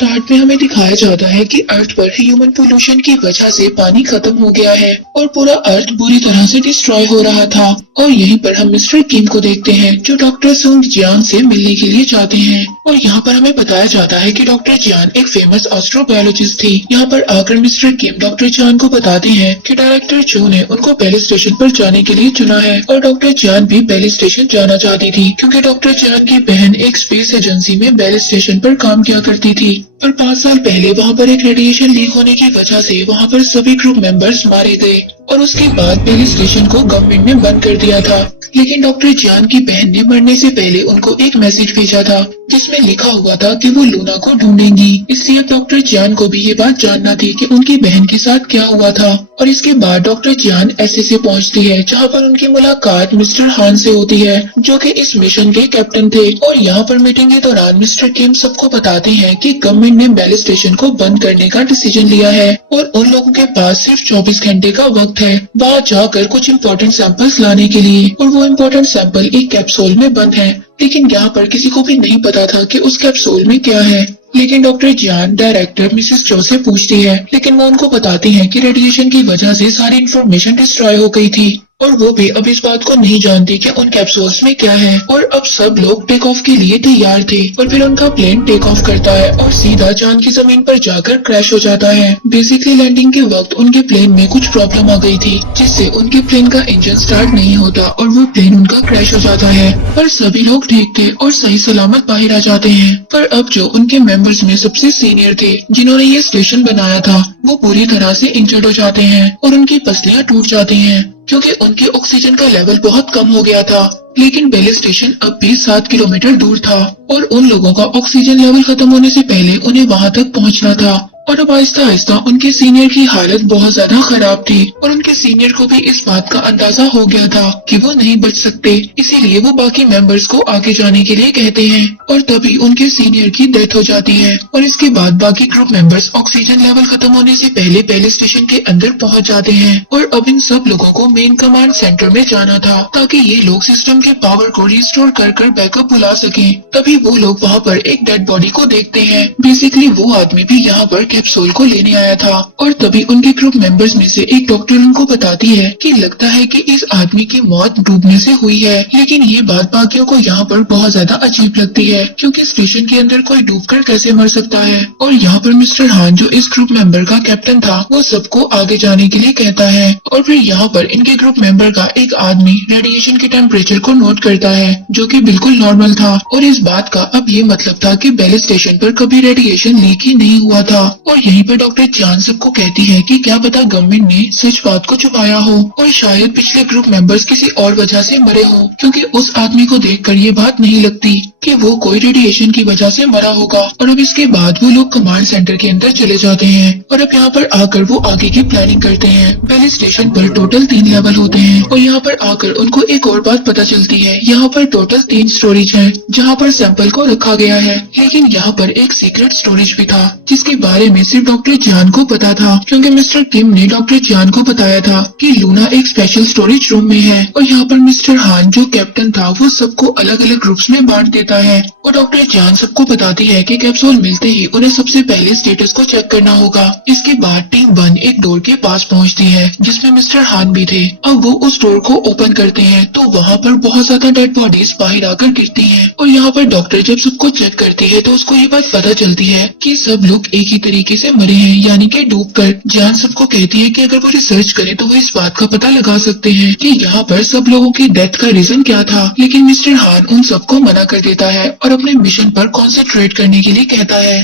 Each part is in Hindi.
स्टार्ट में हमें दिखाया जाता है कि अर्थ पर ह्यूमन पोल्यूशन की वजह से पानी खत्म हो गया है और पूरा अर्थ बुरी तरह से डिस्ट्रॉय हो रहा था। और यहीं पर हम मिस्टर किम को देखते हैं जो डॉक्टर सुंग जियान से मिलने के लिए जाते हैं। और यहाँ पर हमें बताया जाता है कि डॉक्टर जियान एक फेमस एस्ट्रोबायोलॉजिस्ट थी। यहाँ पर आकर मिस्टर किम डॉक्टर जियान को बताते हैं कि डायरेक्टर चो ने उनको पहले स्टेशन पर जाने के लिए चुना है। और डॉक्टर जियान भी पहले स्टेशन जाना चाहती थी क्योंकि डॉक्टर जियान की बहन एक स्पेस एजेंसी में पहले स्टेशन पर काम किया करती थी। और 5 साल पहले वहाँ पर एक रेडिएशन लीक होने की वजह से वहाँ पर सभी क्रू मेंबर्स मारे गए और उसके बाद पहले स्टेशन को गवर्नमेंट ने बंद कर दिया था। लेकिन डॉक्टर जियान की बहन ने मरने से पहले उनको एक मैसेज भेजा था जिसमें लिखा हुआ था कि वो लूना को ढूंढेंगी। इसलिए डॉक्टर जियान को भी ये बात जानना थी कि उनकी बहन के साथ क्या हुआ था। और इसके बाद डॉक्टर जियान एसए से पहुंचती है जहां पर उनकी मुलाकात मिस्टर हान से होती है जो कि इस मिशन के कैप्टन थे। और यहाँ पर मीटिंग के दौरान मिस्टर किम सबको बताते हैं कि गवर्नमेंट ने बेले स्टेशन को बंद करने का डिसीजन लिया है और उन लोगों के पास सिर्फ 24 घंटे का वक्त है वहाँ जाकर कुछ इम्पोर्टेंट सैंपल्स लाने के लिए। और वो इम्पोर्टेंट सैंपल एक कैप्सूल में बंद है। लेकिन यहाँ पर किसी को भी नहीं पता था कि उस कैप्सूल में क्या है। लेकिन डॉक्टर जियान डायरेक्टर मिसेस चो से पूछती है लेकिन वो उनको बताती है कि रेडिएशन की वजह से सारी इन्फॉर्मेशन डिस्ट्रॉय हो गई थी और वो भी अब इस बात को नहीं जानती कि उन कैप्सूल्स में क्या है। और अब सब लोग टेक ऑफ के लिए तैयार थे और फिर उनका प्लेन टेक ऑफ करता है और सीधा चांद की जमीन पर जाकर क्रैश हो जाता है। बेसिकली लैंडिंग के वक्त उनके प्लेन में कुछ प्रॉब्लम आ गई थी जिससे उनके प्लेन का इंजन स्टार्ट नहीं होता और वो प्लेन उनका क्रैश हो जाता है। पर सभी लोग ठीक थे और सही सलामत बाहर आ जाते हैं। पर अब जो उनके मेंबर्स में सबसे सीनियर थे जिन्होंने ये स्टेशन बनाया था वो पूरी तरह से इंजर्ड हो जाते हैं और उनकी पसलियां टूट जाती हैं क्योंकि उनके ऑक्सीजन का लेवल बहुत कम हो गया था। लेकिन बेले स्टेशन अब भी 7 किलोमीटर दूर था और उन लोगों का ऑक्सीजन लेवल खत्म होने से पहले उन्हें वहां तक पहुंचना था। और अब आहिस्ता आहिस्ता उनके सीनियर की हालत बहुत ज्यादा खराब थी और उनके सीनियर को भी इस बात का अंदाजा हो गया था कि वो नहीं बच सकते। इसीलिए वो बाकी मेंबर्स को आगे जाने के लिए कहते हैं और तभी उनके सीनियर की डेथ हो जाती है। और इसके बाद बाकी ग्रुप मेंबर्स ऑक्सीजन लेवल खत्म होने से पहले स्टेशन के अंदर पहुंच जाते हैं। और अब इन सब लोगों को मेन कमांड सेंटर में जाना था ताकि ये लोग सिस्टम के पावर को रिस्टोर कर बैकअप बुला सकें। तभी वो लोग वहाँ पर एक डेड बॉडी को देखते हैं। बेसिकली वो आदमी भी यहाँ पर कैप्सूल को लेने आया था। और तभी उनके ग्रुप मेंबर्स में से एक डॉक्टर उनको बताती है कि लगता है कि इस आदमी की मौत डूबने से हुई है। लेकिन ये बात बाकियों को यहाँ पर बहुत ज्यादा अजीब लगती है क्योंकि स्टेशन के अंदर कोई डूबकर कैसे मर सकता है। और यहाँ पर मिस्टर हान जो इस ग्रुप मेंबर का कैप्टन था वो सबको आगे जाने के लिए कहता है। और फिर यहाँ पर इनके ग्रुप मेंबर का एक आदमी रेडिएशन के टेम्परेचर को नोट करता है जो कि बिल्कुल नॉर्मल था। और इस बात का अब ये मतलब था कि बेले स्टेशन पर कभी रेडिएशन लीक ही नहीं हुआ था। और यहीं पर डॉक्टर जियान सबको कहती है कि क्या पता गवर्नमेंट ने सच बात को छुपाया हो और शायद पिछले ग्रुप मेंबर्स किसी और वजह से मरे हो क्योंकि उस आदमी को देखकर ये बात नहीं लगती कि वो कोई रेडिएशन की वजह से मरा होगा। और अब इसके बाद वो लोग कमांड सेंटर के अंदर चले जाते हैं और अब यहाँ पर आकर वो आगे की प्लानिंग करते हैं। पहले स्टेशन पर टोटल 3 लेवल होते हैं और यहाँ पर आकर उनको एक और बात पता चलती है। यहाँ पर टोटल 3 स्टोरेज है जहाँ पर सैंपल को रखा गया है। लेकिन यहाँ पर एक सीक्रेट स्टोरेज भी था जिसके बारे में सिर्फ डॉक्टर जियान को पता था क्योंकि मिस्टर किम ने डॉक्टर जियान को बताया था कि लूना एक स्पेशल स्टोरेज रूम में है। और यहाँ पर मिस्टर हान जो कैप्टन था वो सबको अलग अलग ग्रुप्स में बांट देता है। और डॉक्टर जियान सबको बताती है कि कैप्सूल मिलते ही उन्हें सबसे पहले स्टेटस को चेक करना होगा। इसके बाद टीम 1 एक डोर के पास पहुँचती है जिसमें मिस्टर हान भी थे। अब वो उस डोर को ओपन करते हैं तो वहाँ पर बहुत ज्यादा डेड बॉडीज बाहर आकर गिरती हैं। और यहाँ पर डॉक्टर जब सबको चेक करती है तो उसको ये बात पता चलती है कि सब लोग एक ही तरीके से मरे हैं यानी कि डूबकर। जियान सबको कहती है कि अगर वो रिसर्च करें तो वो इस बात का पता लगा सकते हैं कि यहाँ पर सब लोगों की डेथ का रीजन क्या था। लेकिन मिस्टर हान उन सबको मना कर देता है और अपने मिशन पर कॉन्सेंट्रेट करने के लिए कहता है।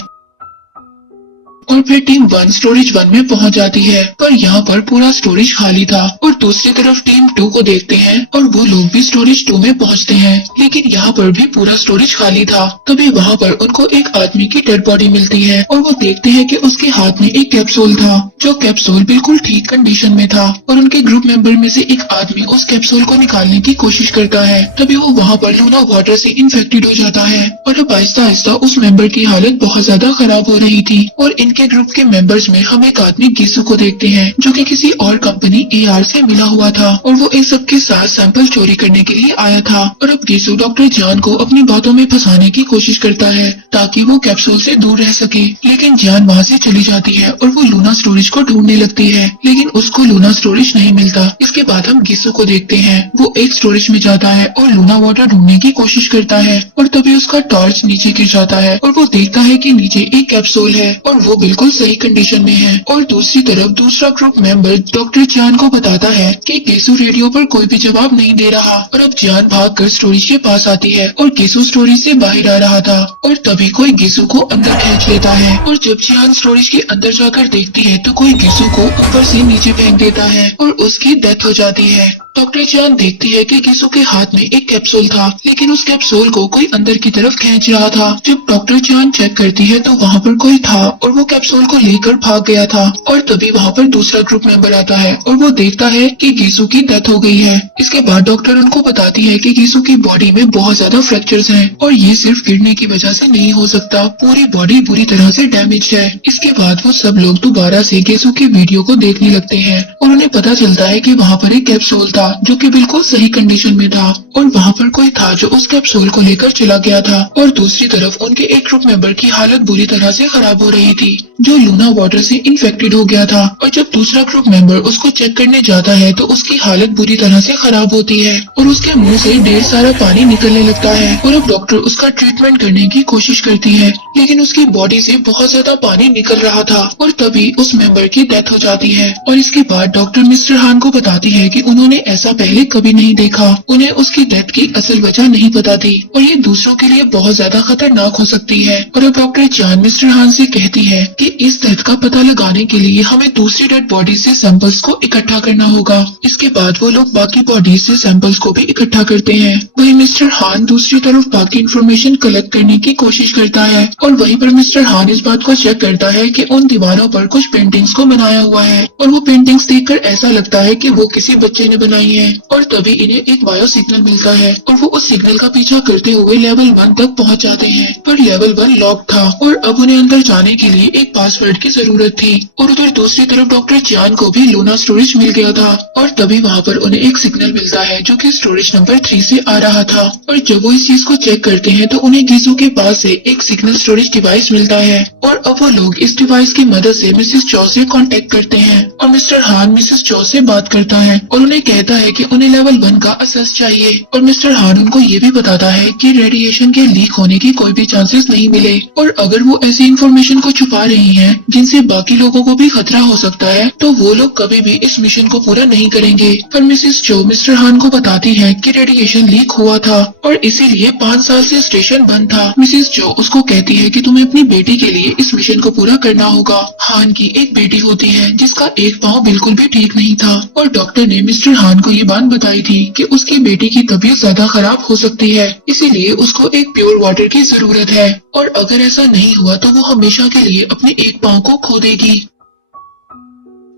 और फिर टीम 1 स्टोरेज 1 में पहुंच जाती है पर यहाँ पर पूरा स्टोरेज खाली था। और दूसरी तरफ टीम 2 को देखते हैं और वो लोग भी स्टोरेज 2 में पहुंचते हैं लेकिन यहाँ पर भी पूरा स्टोरेज खाली था। तभी वहाँ पर उनको एक आदमी की डेड बॉडी मिलती है और वो देखते हैं कि उसके हाथ में एक कैप्सूल था जो कैप्सूल बिल्कुल ठीक कंडीशन में था। और उनके ग्रुप मेंबर में से एक आदमी उस कैप्सूल को निकालने की कोशिश करता है। तभी वो वहाँ पर लूना वाटर से इन्फेक्टेड हो जाता है और अब आहिस्ता आहिस्ता उस मेंबर की हालत बहुत ज्यादा खराब हो रही थी और के ग्रुप के मेंबर्स में हम एक आदमी गीसू को देखते हैं जो कि किसी और कंपनी AR से मिला हुआ था और वो इन सब के साथ सैंपल चोरी करने के लिए आया था। और अब गीसू डॉक्टर जान को अपनी बातों में फंसाने की कोशिश करता है ताकि वो कैप्सूल से दूर रह सके, लेकिन जान वहाँ से चली जाती है और वो लूना स्टोरेज को ढूंढने लगती है, लेकिन उसको लूना स्टोरेज नहीं मिलता। इसके बाद हम गीसू को देखते हैं, वो एक स्टोरेज में जाता है और लूना वाटर ढूंढने की कोशिश करता है और तभी उसका टॉर्च नीचे गिर जाता है और वो देखता है कि नीचे एक कैप्सूल है और वो बिल्कुल सही कंडीशन में है। और दूसरी तरफ दूसरा ग्रुप मेंबर डॉक्टर जान को बताता है कि गीसू रेडियो पर कोई भी जवाब नहीं दे रहा और अब जान भागकर स्टोरेज के पास आती है और गीसू स्टोरेज से बाहर आ रहा था और तभी कोई गीसू को अंदर खींच लेता है और जब जान स्टोरेज के अंदर जाकर देखती है तो कोई गीसू को ऊपर से नीचे फेंक देता है और उसकी डेथ हो जाती है। डॉक्टर जान देखती है कि गीसू के हाथ में एक कैप्सूल था, लेकिन उस कैप्सूल को कोई अंदर की तरफ खींच रहा था। जब डॉक्टर जान चेक करती है तो वहाँ पर कोई था और वो कैप्सूल को लेकर भाग गया था और तभी वहाँ पर दूसरा ग्रुप मेंबर आता है और वो देखता है कि गीसू की डेथ हो गई है। इसके बाद डॉक्टर उनको बताती है कि गीसू की बॉडी में बहुत ज्यादा फ्रैक्चर्स हैं और ये सिर्फ गिरने की वजह से नहीं हो सकता, पूरी बॉडी बुरी तरह से डैमेज है। इसके बाद वो सब लोग दोबारा से गीसू की वीडियो को देखने लगते हैं और उन्हें पता चलता है कि वहाँ पर एक कैप्सूल था जो कि बिल्कुल सही कंडीशन में था और वहाँ पर कोई था जो उस कैप्सूल को लेकर चला गया था। और दूसरी तरफ उनके एक ग्रुप मेंबर की हालत बुरी तरह से खराब हो रही थी जो लूना वाटर से इन्फेक्टेड हो गया था और जब दूसरा ग्रुप मेंबर उसको चेक करने जाता है तो उसकी हालत बुरी तरह से खराब होती है और उसके मुंह से ढेर सारा पानी निकलने लगता है और अब डॉक्टर उसका ट्रीटमेंट करने की कोशिश करती है, लेकिन उसकी बॉडी से बहुत ज्यादा पानी निकल रहा था और तभी उस मेंबर की डेथ हो जाती है। और इसके बाद डॉक्टर मिस्टर हान को बताती है कि उन्होंने ऐसा पहले कभी नहीं देखा, उन्हें उसकी डेथ की असल वजह नहीं पता थी और ये दूसरों के लिए बहुत ज्यादा खतरनाक हो सकती है। और अब डॉक्टर जान मिस्टर हान से कहती है कि इस डेथ का पता लगाने के लिए हमें दूसरी डेड बॉडी से सैंपल्स को इकट्ठा करना होगा। इसके बाद वो लोग बाकी बॉडीज से सैंपल्स को भी इकट्ठा करते हैं। वहीं मिस्टर हान दूसरी तरफ बाकी इन्फॉर्मेशन कलेक्ट करने की कोशिश करता है और वहीं पर मिस्टर हान इस बात को चेक करता है कि उन दीवारों पर कुछ पेंटिंग्स को बनाया हुआ है और वो पेंटिंग्स देखकर ऐसा लगता है कि वो किसी बच्चे ने बनाई है। और तभी इन्हें एक बायो सिग्नल मिलता है और वो उस सिग्नल का पीछा करते हुए लेवल 1 तक पहुंच जाते हैं, पर लेवल 1 लॉक था और अब उन्हें अंदर जाने के लिए एक पासवर्ड की जरूरत थी। और उधर दूसरी तरफ डॉक्टर जान को भी लूना स्टोरेज मिल गया था और तभी वहाँ पर उन्हें एक सिग्नल मिलता है जो कि स्टोरेज नंबर 3 से आ रहा था। और जब वो इस चीज को चेक करते हैं तो उन्हें गीसू के पास से एक सिग्नल स्टोरेज डिवाइस मिलता है और अब वो लोग इस डिवाइस की मदद से मिसेस चौ से कांटेक्ट करते हैं और मिस्टर हान मिसेस चौ से बात करता है और उन्हें कहता है कि उन्हें लेवल 1 का असेस चाहिए। और मिस्टर हान उनको ये भी बताता है कि रेडिएशन के लीक होने की कोई भी चांसेस नहीं मिले और अगर वो ऐसी इन्फॉर्मेशन को छुपा रही हैं जिनसे बाकी लोगों को भी खतरा हो सकता है तो वो लोग कभी भी इस मिशन को पूरा नहीं करेंगे। पर मिसेस चो मिस्टर हान को बताती है कि रेडिएशन लीक हुआ था और इसीलिए 5 साल से स्टेशन बंद था। मिसेस चो उसको कहती है कि तुम्हें अपनी बेटी के लिए इस मिशन को पूरा करना होगा। हान की एक बेटी होती है जिसका एक पाँव बिल्कुल भी ठीक नहीं था और डॉक्टर ने मिस्टर हान को ये बात बताई थी कि उसकी बेटी की तबीयत ज्यादा खराब हो सकती है, इसीलिए उसको एक प्योर वाटर की जरूरत है और अगर ऐसा नहीं हुआ तो वो हमेशा के लिए अपने एक पाँव को खो देगी।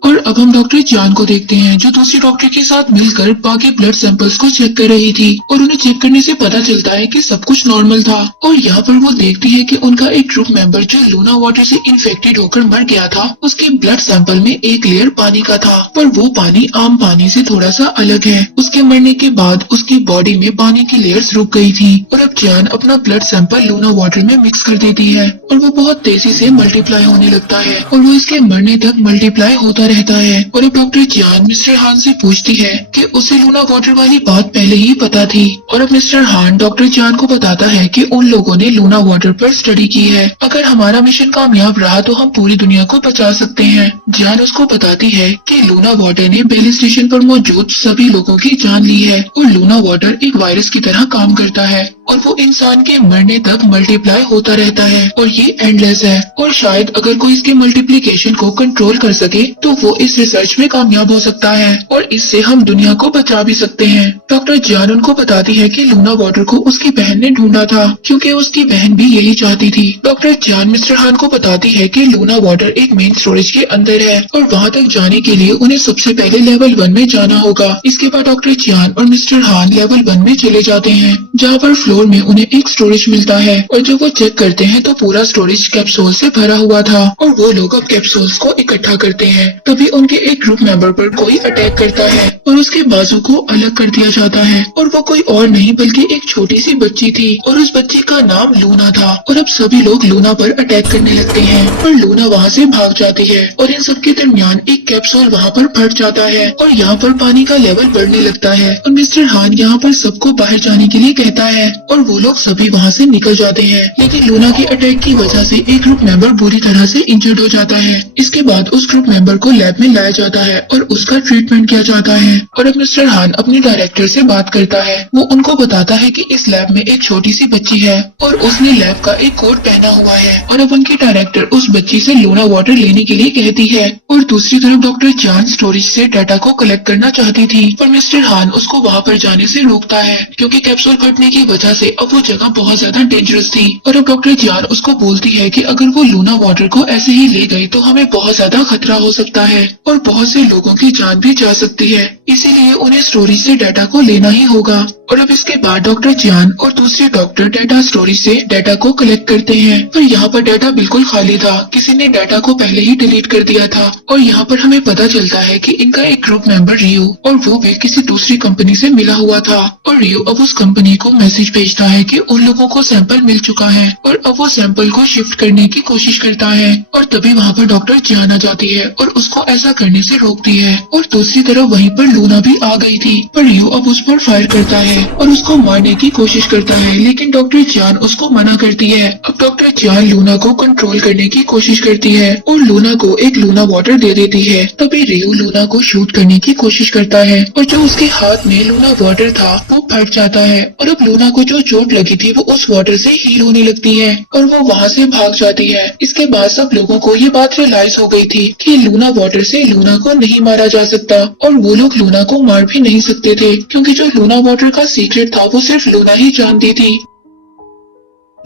और अब हम डॉक्टर जान को देखते हैं जो दूसरी डॉक्टर के साथ मिलकर बाकी ब्लड सैंपल्स को चेक कर रही थी और उन्हें चेक करने से पता चलता है कि सब कुछ नॉर्मल था। और यहाँ पर वो देखती है कि उनका एक ग्रुप मेंबर जो लूना वाटर से इन्फेक्टेड होकर मर गया था उसके ब्लड सैंपल में एक लेयर पानी का था, पर वो पानी आम पानी से थोड़ा सा अलग है। उसके मरने के बाद उसकी बॉडी में पानी की लेयर्स रुक गई थी और अब जान अपना ब्लड सैंपल लूना वाटर में मिक्स कर देती है और वो बहुत तेजी से मल्टीप्लाई होने लगता है और वो इसके मरने तक मल्टीप्लाई होता रहता है। और अब डॉक्टर जान मिस्टर हान से पूछती है कि उसे लूना वाटर वाली बात पहले ही पता थी और अब मिस्टर हान डॉक्टर जान को बताता है कि उन लोगों ने लूना वाटर पर स्टडी की है, अगर हमारा मिशन कामयाब रहा तो हम पूरी दुनिया को बचा सकते हैं। जान उसको बताती है कि लूना वाटर ने बेली स्टेशन पर मौजूद सभी लोगों की जान ली है और लूना वाटर एक वायरस की तरह काम करता है और वो इंसान के मरने तक मल्टीप्लाई होता रहता है और ये एंडलेस है और शायद अगर कोई इसके मल्टीप्लिकेशन को कंट्रोल कर सके तो वो इस रिसर्च में कामयाब हो सकता है और इससे हम दुनिया को बचा भी सकते हैं। डॉक्टर जियान उनको बताती है कि लूना वाटर को उसकी बहन ने ढूंढा था क्योंकि उसकी बहन भी यही चाहती थी। डॉक्टर जियान मिस्टर हान को बताती है कि लूना वाटर एक मेन स्टोरेज के अंदर है और वहाँ तक जाने के लिए उन्हें सबसे पहले लेवल 1 में जाना होगा। इसके बाद डॉक्टर जियान और मिस्टर हान लेवल 1 में चले जाते हैं जहाँ पर फ्लोर में उन्हें एक स्टोरेज मिलता है और जब वो चेक करते हैं तो पूरा स्टोरेज कैप्सूल से भरा हुआ था और वो लोग अब कैप्सूल्स को इकट्ठा करते हैं। तभी उनके एक ग्रुप मेंबर पर कोई अटैक करता है और उसके बाजू को अलग कर दिया जाता है और वो कोई और नहीं बल्कि एक छोटी सी बच्ची थी और उस बच्ची का नाम लूना था। और अब सभी लोग लूना पर अटैक करने लगते हैं और लूना वहाँ से भाग जाती है और इन सब के दरमियान एक कैप्सूल वहाँ पर फट जाता है और यहाँ पर पानी का लेवल बढ़ने लगता है और मिस्टर हान यहाँ पर सबको बाहर जाने के लिए कहता है और वो लोग सभी वहाँ से निकल जाते हैं। लेकिन लूना के अटैक की वजह से एक ग्रुप मेंबर बुरी तरह से इंजर्ड हो जाता है। इसके बाद उस ग्रुप मेंबर को लैब में लाया जाता है और उसका ट्रीटमेंट किया जाता है। और अब मिस्टर हान अपने डायरेक्टर से बात करता है। वो उनको बताता है कि इस लैब में एक छोटी सी बच्ची है और उसने लैब का एक कोट पहना हुआ है और अब उनकी डायरेक्टर उस बच्ची से लूना वाटर लेने के लिए कहती है। और दूसरी तरफ डॉक्टर जान स्टोरेज से डाटा को कलेक्ट करना चाहती थी पर मिस्टर हान उसको वहाँ पर जाने से रोकता है क्योंकि कैप्सूल फटने की वजह से अब वो जगह बहुत ज्यादा डेंजरस थी। और अब डॉक्टर जान उसको बोलती है कि अगर वो लूना वाटर को ऐसे ही ले गए तो हमें बहुत ज्यादा खतरा हो सकता है और बहुत से लोगों की जान भी जा सकती है, इसीलिए उन्हें स्टोरेज से डाटा को लेना ही होगा। और अब इसके बाद डॉक्टर जियान और दूसरे डॉक्टर डाटा स्टोरेज से डाटा को कलेक्ट करते हैं पर यहाँ पर डाटा बिल्कुल खाली था, किसी ने डाटा को पहले ही डिलीट कर दिया था। और यहाँ पर हमें पता चलता है कि इनका एक ग्रुप मेंबर रियो और वो भी किसी दूसरी कंपनी से मिला हुआ था और रियो अब उस कंपनी को मैसेज भेजता है कि उन लोगों को सैंपल मिल चुका है और अब वो सैंपल को शिफ्ट करने की कोशिश करता है। और तभी वहाँ पर डॉक्टर जियान आ जाती है और उसको ऐसा करने से रोकती है। और दूसरी तरफ वहीं पर लूना भी आ गई थी पर रियो अब उस पर फायर करता है और उसको मारने की कोशिश करता है लेकिन डॉक्टर जियान उसको मना करती है। अब डॉक्टर जियान लूना को कंट्रोल करने की कोशिश करती है और लूना को एक लूना वाटर दे देती है। तभी रियो लूना को शूट करने की कोशिश करता है और जो उसके हाथ में लूना वाटर था वो फट जाता है और अब लूना को जो चोट लगी थी वो उस वाटर से हील होने लगती है और वो वहाँ से भाग जाती है। इसके बाद सब लोगों को ये बात रियलाइज हो गई थी कि लूना वाटर से लूना को नहीं मारा जा सकता और वो लोग लूना को मार भी नहीं सकते थे क्योंकि जो लूना वाटर का सीक्रेट था वो सिर्फ लूना ही जानती थी।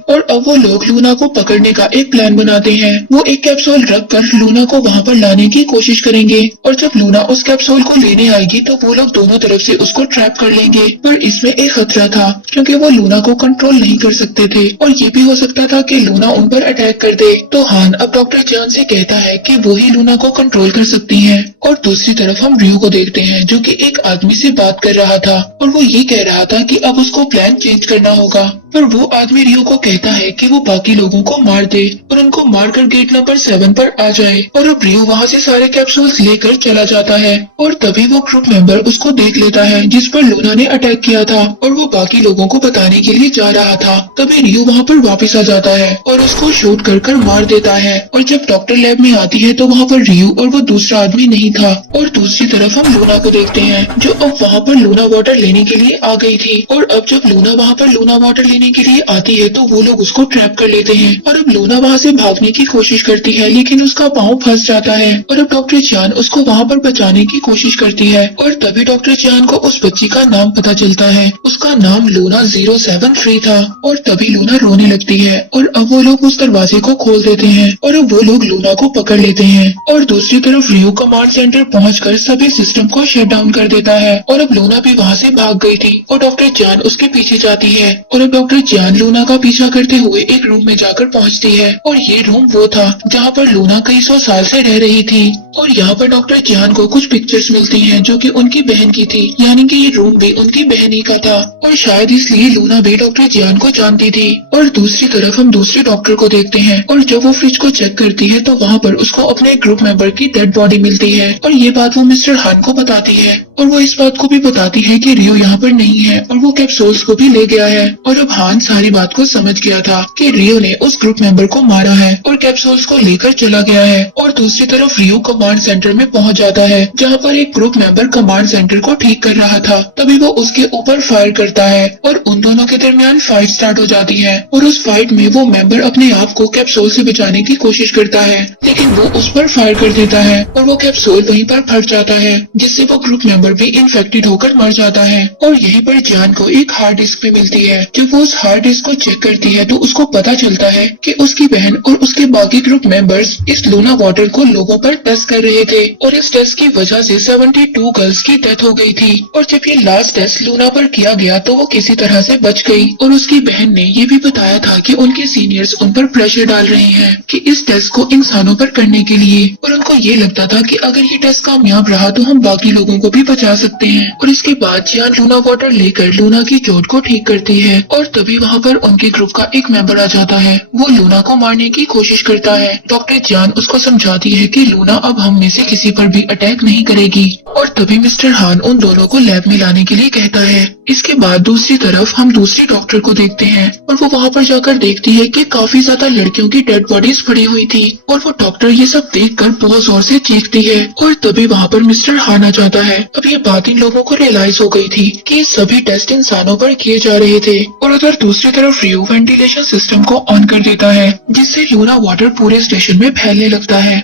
और अब वो लोग लूना को पकड़ने का एक प्लान बनाते हैं। वो एक कैप्सूल रख कर लूना को वहाँ पर लाने की कोशिश करेंगे और जब लूना उस कैप्सूल को लेने आएगी तो वो लोग दोनों तरफ से उसको ट्रैप कर लेंगे। पर इसमें एक खतरा था क्योंकि वो लूना को कंट्रोल नहीं कर सकते थे और ये भी हो सकता था कि लूना उन पर अटैक कर दे। तो हान अब डॉक्टर जान से कहता है कि वो ही लूना को कंट्रोल कर सकती है। और दूसरी तरफ हम रियो को देखते हैं जो कि एक आदमी से बात कर रहा था और वो ये कह रहा था कि अब उसको प्लान चेंज करना होगा। पर वो आदमी रियो को कहता है कि वो बाकी लोगों को मार दे और उनको मारकर गेट नंबर 7 पर आ जाए। और अब रियो वहाँ से सारे कैप्सूल्स लेकर चला जाता है और तभी वो ग्रुप मेंबर उसको देख लेता है जिस पर लूना ने अटैक किया था और वो बाकी लोगों को बताने के लिए जा रहा था। तभी रियो वहाँ पर वापस आ जाता है और उसको शूट कर मार देता है। और जब डॉक्टर लैब में आती है तो वहाँ पर रियो और वो दूसरा आदमी नहीं था। और दूसरी तरफ हम लूना को देखते हैं जो अब वहाँ पर लूना वाटर लेने के लिए आ गई थी। और अब जब लूना वहाँ पर लूना वाटर लेने के लिए आती है तो वो लोग उसको ट्रैप कर लेते हैं और अब लूना वहाँ से भागने की कोशिश करती है लेकिन उसका पाँव फंस जाता है। और अब डॉक्टर जान उसको वहाँ पर बचाने की कोशिश करती है और तभी डॉक्टर जान को उस बच्ची का नाम पता चलता है। उसका नाम लूना 073 था। और तभी लूना रोने लगती है और अब वो लोग उस दरवाजे को खोल देते हैं और अब वो लोग लूना को पकड़ लेते हैं। और दूसरी तरफ रियो कमांड सेंटर पहुंचकर सभी सिस्टम को शट डाउन कर देता है और अब लूना भी वहाँ से भाग गई थी और डॉक्टर जान उसके पीछे जाती है। और अब डॉक्टर जान लूना का पीछा करते हुए एक रूम में जाकर पहुंचती है और ये रूम वो था जहाँ पर लूना कई 100 साल से रह रही थी। और यहाँ पर डॉक्टर जान को कुछ पिक्चर्स मिलती हैं जो कि उनकी बहन की थी, यानी कि ये रूम भी उनकी बहन ही का था और शायद इसलिए लूना भी डॉक्टर जान को जानती थी। और दूसरी तरफ हम दूसरे डॉक्टर को देखते हैं और जब वो फ्रिज को चेक करती है तो वहाँ पर उसको अपने ग्रुप मेंबर की डेड बॉडी मिलती है और ये बात वो मिस्टर हान को बताती है। और वो इस बात को भी बताती है कि रियो यहाँ पर नहीं है और वो कैप्सूल्स को भी ले गया है। और अब हान सारी बात को समझ गया था कि रियो ने उस ग्रुप मेंबर को मारा है और कैप्सूल्स को लेकर चला गया है। और दूसरी तरफ रियो कमांड सेंटर में पहुंच जाता है, जहां पर एक ग्रुप मेंबर कमांड सेंटर को ठीक कर रहा था। तभी वो उसके ऊपर फायर करता है और उन दोनों के दरमियान फाइट स्टार्ट हो जाती है। और उस फाइट में वो मेंबर अपने आप को कैप्सूल से बचाने की कोशिश करता है, लेकिन वो उस पर फायर कर देता है और वो कैप्सूल वहीं पर फट जाता है, जिससे वो ग्रुप मेंबर भी इन्फेक्टेड होकर मर जाता है। और यहीं पर जान को एक हार्ड डिस्क भी मिलती है। जब वो उस हार्ड डिस्क को चेक करती है तो उसको पता चलता है कि उसकी बहन और उसके बाकी ग्रुप मेंबर्स इस लूना वाटर को लोगों पर टेस्ट कर रहे थे और इस टेस्ट की वजह से 72 गर्ल्स की डेथ हो गई थी। और जब ये लास्ट टेस्ट लूना पर किया गया तो वो किसी तरह से बच गई। और उसकी बहन ने ये भी बताया था कि उनके सीनियर्स उन पर प्रेशर डाल रहे हैं कि इस टेस्ट को इंसानों पर करने के लिए। और उनको ये लगता था कि अगर ये टेस्ट कामयाब रहा तो हम बाकी लोगों को भी बचा सकते हैं। और इसके बाद जियान लूना वाटर लेकर लूना की चोट को ठीक करती है और तभी वहाँ पर उनके ग्रुप का एक मेंबर आ जाता है। वो लूना को मारने की कोशिश करता है। डॉक्टर जान उसको समझाती है कि लूना अब हम में से किसी पर भी अटैक नहीं करेगी। और तभी मिस्टर हान उन दोनों को लैब में लाने के लिए कहता है। इसके बाद दूसरी तरफ हम दूसरी डॉक्टर को देखते हैं और वो वहाँ पर जाकर देखती है कि काफी ज्यादा लड़कियों की डेड बॉडीज पड़ी हुई थी। और वो डॉक्टर ये सब देखकर बहुत जोर से चीखती है। और तभी वहाँ पर मिस्टर हान आ जाता है। अब ये बात इन लोगों को रियलाइज हो गई थी कि ये सभी टेस्ट इंसानों पर किए जा रहे थे। और उधर दूसरी तरफ रियो वेंटिलेशन सिस्टम को ऑन कर देता है, जिससे लूना वाटर पूरे स्टेशन में फैलने लगता है।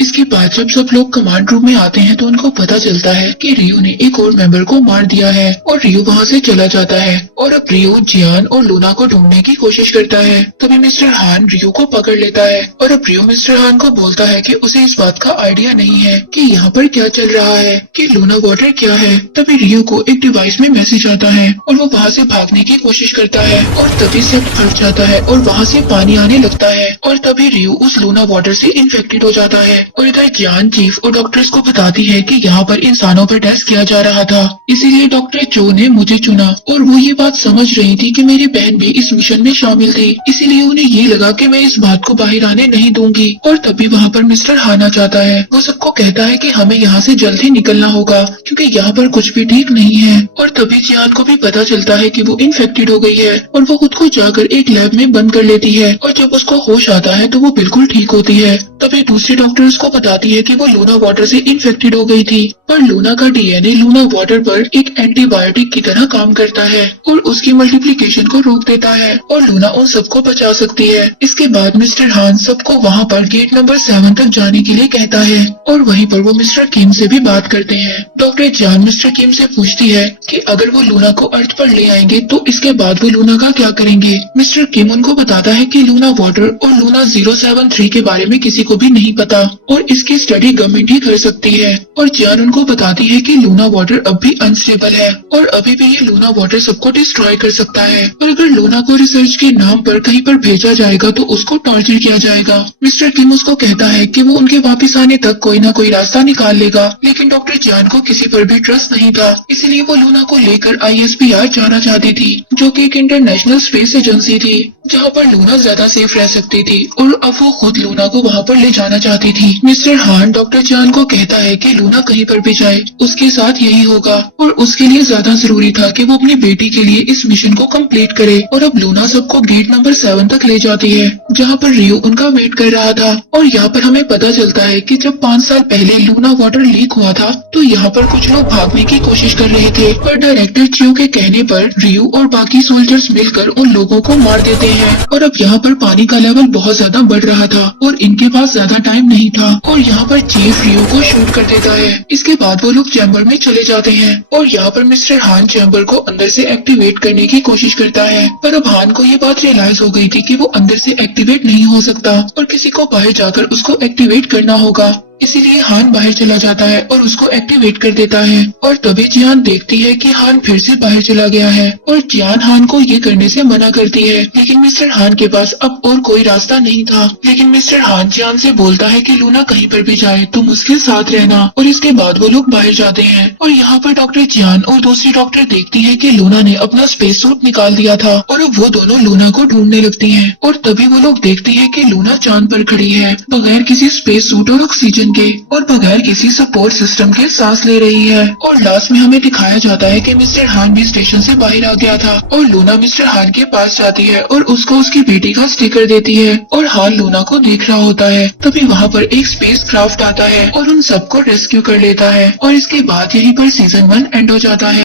इसके बाद जब सब लोग कमांड रूम में आते हैं तो उनको पता चलता है कि रियो ने एक और मेंबर को मार दिया है और रियो वहाँ से चला जाता है। और अब रियो जियान और लूना को ढूंढने की कोशिश करता है। तभी मिस्टर हान रियो को पकड़ लेता है और अब रियो मिस्टर हान को बोलता है कि उसे इस बात का आइडिया नहीं है कि यहाँ पर क्या चल रहा है, कि लूना वाटर क्या है। तभी रियो को एक डिवाइस में मैसेज आता है और वो वहाँ से भागने की कोशिश करता है और तभी सब फट जाता है और वहाँ से पानी आने लगता है। और तभी रियो उस लूना वाटर से इन्फेक्टेड हो जाता है। और इधर जान चीफ और डॉक्टर्स को बताती है कि यहाँ पर इंसानों पर टेस्ट किया जा रहा था, इसीलिए डॉक्टर जो ने मुझे चुना। और वो ये बात समझ रही थी कि मेरी बहन भी इस मिशन में शामिल थी, इसीलिए उन्हें ये लगा कि मैं इस बात को बाहर आने नहीं दूंगी। और तभी वहाँ पर मिस्टर हान आ जाता है। वो सबको कहता है कि हमें यहाँ से जल्द ही निकलना होगा क्योंकि यहाँ पर कुछ भी ठीक नहीं है। और तभी जियान को भी पता चलता है कि वो इन्फेक्टेड हो गई है और वो खुद को जाकर एक लैब में बंद कर लेती है। और जब उसको होश आता है तो वो बिल्कुल ठीक होती है। तभी दूसरी डॉक्टर उसको बताती है कि वो लूना वाटर से इन्फेक्टेड हो गई थी, पर लूना का डीएनए लूना वाटर पर एक एंटीबायोटिक की तरह काम करता है और उसकी मल्टीप्लिकेशन को रोक देता है और लूना उन सबको बचा सकती है। इसके बाद मिस्टर हान सबको वहाँ पर गेट नंबर 7 तक जाने के लिए कहता है और वहीं पर वो मिस्टर किम से भी बात करते हैं। डॉक्टर जान मिस्टर किम से पूछती है कि अगर वो लूना को अर्थ पर ले आएंगे तो इसके बाद वो लूना का क्या करेंगे। मिस्टर किम उनको बताता है कि लूना वाटर और लूना 073 के बारे में किसी को भी नहीं पता और इसकी स्टडी गवर्नमेंट ही कर सकती है। और जान उनको बताती है कि लूना वाटर अब भी अनस्टेबल है और अभी भी ये लूना वाटर सबको डिस्ट्रॉय कर सकता है। और अगर लूना को रिसर्च के नाम पर कहीं पर भेजा जाएगा तो उसको टॉर्चर किया जाएगा। मिस्टर किम उसको कहता है कि वो उनके वापस आने तक कोई ना कोई रास्ता निकाल लेगा, लेकिन डॉक्टर जान को किसी पर भी ट्रस्ट नहीं था, इसलिए वो लूना को लेकर ISPR जाना चाहती थी, जो कि एक इंटरनेशनल स्पेस एजेंसी थी जहाँ पर लूना ज्यादा सेफ रह सकती थी। और अब वो खुद लूना को वहाँ पर ले जाना चाहती थी। मिस्टर हान डॉक्टर जान को कहता है कि लूना कहीं पर भी जाए उसके साथ यही होगा और उसके लिए ज्यादा जरूरी था कि वो अपनी बेटी के लिए इस मिशन को कंप्लीट करे। और अब लूना सबको गेट नंबर 7 तक ले जाती है जहाँ पर रियो उनका वेट कर रहा था। और यहाँ पर हमें पता चलता है कि जब 5 साल पहले लूना वाटर लीक हुआ था तो यहाँ पर कुछ लोग भागने की कोशिश कर रहे थे, पर डायरेक्टर चियो के कहने पर रियो और बाकी सोल्जर्स मिलकर उन लोगों को मार देते हैं। और अब यहाँ पर पानी का लेवल बहुत ज्यादा बढ़ रहा था और इनके पास ज्यादा टाइम नहीं था और यहाँ पर चीफ रियो को शूट कर देता है। इसके बाद वो लोग चैम्बर में चले जाते हैं और यहाँ पर मिस्टर हान चैम्बर को अंदर से एक्टिवेट करने की कोशिश करता है, पर अब हान को ये बात रियलाइज हो गई थी कि वो अंदर से एक्टिवेट नहीं हो सकता और किसी को बाहर जाकर उसको एक्टिवेट करना होगा। इसीलिए हान बाहर चला जाता है और उसको एक्टिवेट कर देता है। और तभी जियान देखती है कि हान फिर से बाहर चला गया है और जियान हान को ये करने से मना करती है, लेकिन मिस्टर हान के पास अब और कोई रास्ता नहीं था। लेकिन मिस्टर हान जियान से बोलता है कि लूना कहीं पर भी जाए तुम उसके साथ रहना। और इसके बाद वो लोग बाहर जाते हैं और यहाँ पर डॉक्टर जियान और दूसरी डॉक्टर देखती है कि लूना ने अपना स्पेस सूट निकाल दिया था और अब वो दोनों लूना को ढूंढने लगती है। और तभी वो लोग देखती है कि लूना चांद पर खड़ी है बगैर किसी स्पेस सूट और ऑक्सीजन बन के और बगैर किसी सपोर्ट सिस्टम के सांस ले रही है। और लास्ट में हमें दिखाया जाता है कि मिस्टर हान भी स्टेशन से बाहर आ गया था और लूना मिस्टर हान के पास जाती है और उसको उसकी बेटी का स्टिकर देती है और हान लूना को देख रहा होता है। तभी वहाँ पर एक स्पेस क्राफ्ट आता है और उन सबको रेस्क्यू कर लेता है और इसके बाद यहीं पर सीजन 1 एंड हो जाता है।